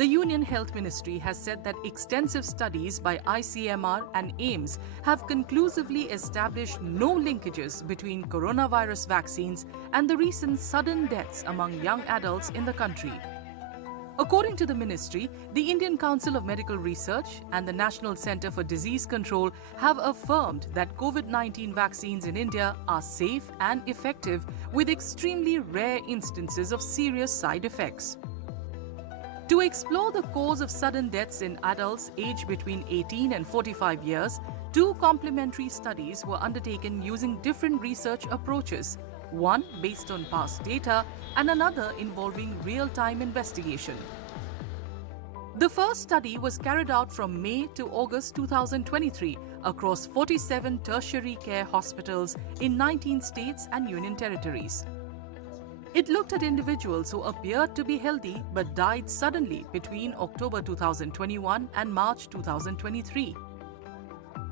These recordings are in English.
The Union Health Ministry has said that extensive studies by ICMR and AIIMS have conclusively established no linkages between coronavirus vaccines and the recent sudden deaths among young adults in the country. According to the ministry, the Indian Council of Medical Research and the National Centre for Disease Control have affirmed that COVID-19 vaccines in India are safe and effective with extremely rare instances of serious side effects. To explore the cause of sudden deaths in adults aged between 18 and 45 years, 2 complementary studies were undertaken using different research approaches, one based on past data and another involving real-time investigation. The first study was carried out from May to August 2023 across 47 tertiary care hospitals in 19 states and union territories. It looked at individuals who appeared to be healthy but died suddenly between October 2021 and March 2023.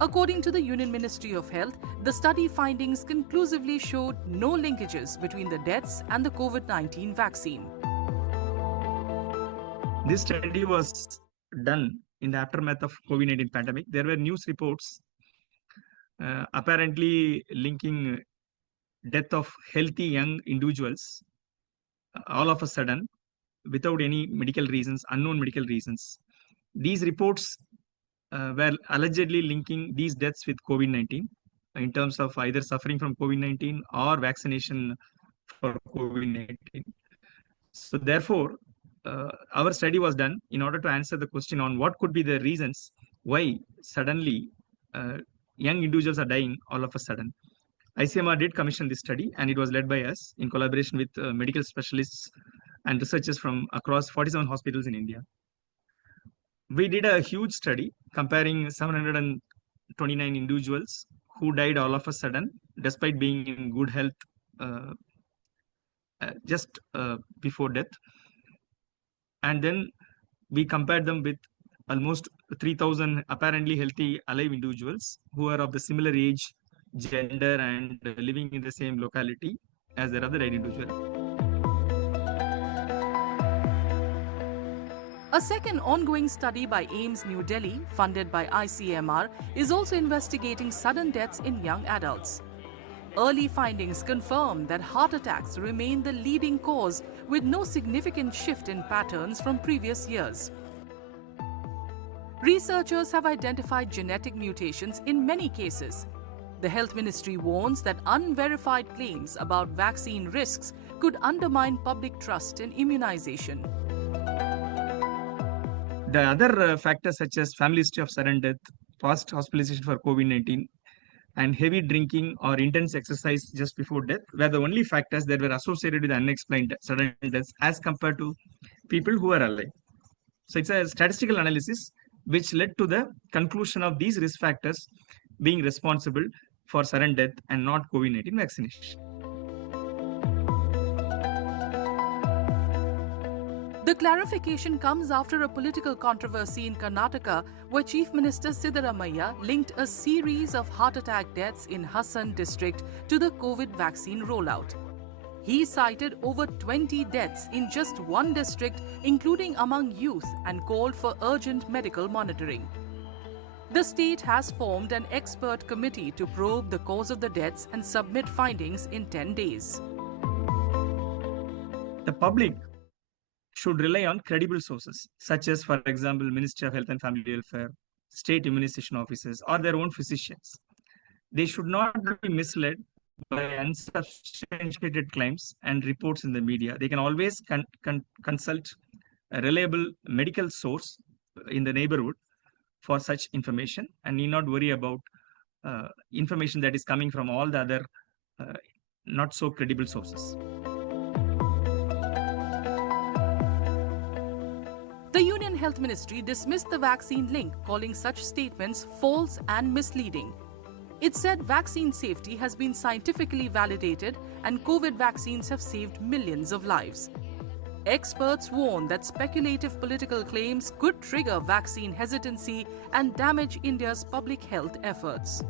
According to the Union Ministry of Health, the study findings conclusively showed no linkages between the deaths and the COVID-19 vaccine. This study was done in the aftermath of COVID-19 pandemic. There were news reports apparently linking death of healthy young individuals all of a sudden without any medical reasons, unknown medical reasons. These reports were allegedly linking these deaths with COVID-19 in terms of either suffering from COVID-19 or vaccination for COVID-19. So therefore, our study was done in order to answer the question on what could be the reasons why suddenly young individuals are dying all of a sudden. ICMR did commission this study, and it was led by us in collaboration with medical specialists and researchers from across 47 hospitals in India. We did a huge study comparing 729 individuals who died all of a sudden despite being in good health just before death. And then we compared them with almost 3,000 apparently healthy alive individuals who are of the similar age, gender, and living in the same locality as their other individual. A second ongoing study by AIIMS New Delhi, funded by ICMR, is also investigating sudden deaths in young adults. Early findings confirm that heart attacks remain the leading cause, with no significant shift in patterns from previous years. Researchers have identified genetic mutations in many cases. The Health Ministry warns that unverified claims about vaccine risks could undermine public trust in immunization. The other factors such as family history of sudden death, past hospitalization for COVID-19, and heavy drinking or intense exercise just before death were the only factors that were associated with unexplained sudden deaths as compared to people who are alive. So it's a statistical analysis which led to the conclusion of these risk factors being responsible for sudden death and not COVID-19 vaccination. The clarification comes after a political controversy in Karnataka, where Chief Minister Siddaramaiah linked a series of heart attack deaths in Hassan district to the COVID vaccine rollout. He cited over 20 deaths in just one district, including among youth, and called for urgent medical monitoring. The state has formed an expert committee to probe the cause of the deaths and submit findings in 10 days. The public should rely on credible sources, such as, for example, Ministry of Health and Family Welfare, state immunization officers, or their own physicians. They should not be misled by unsubstantiated claims and reports in the media. They can always consult a reliable medical source in the neighborhood for such information, and need not worry about information that is coming from all the other not so credible sources. The Union Health Ministry dismissed the vaccine link, calling such statements false and misleading. It said vaccine safety has been scientifically validated and COVID vaccines have saved millions of lives. Experts warn that speculative political claims could trigger vaccine hesitancy and damage India's public health efforts.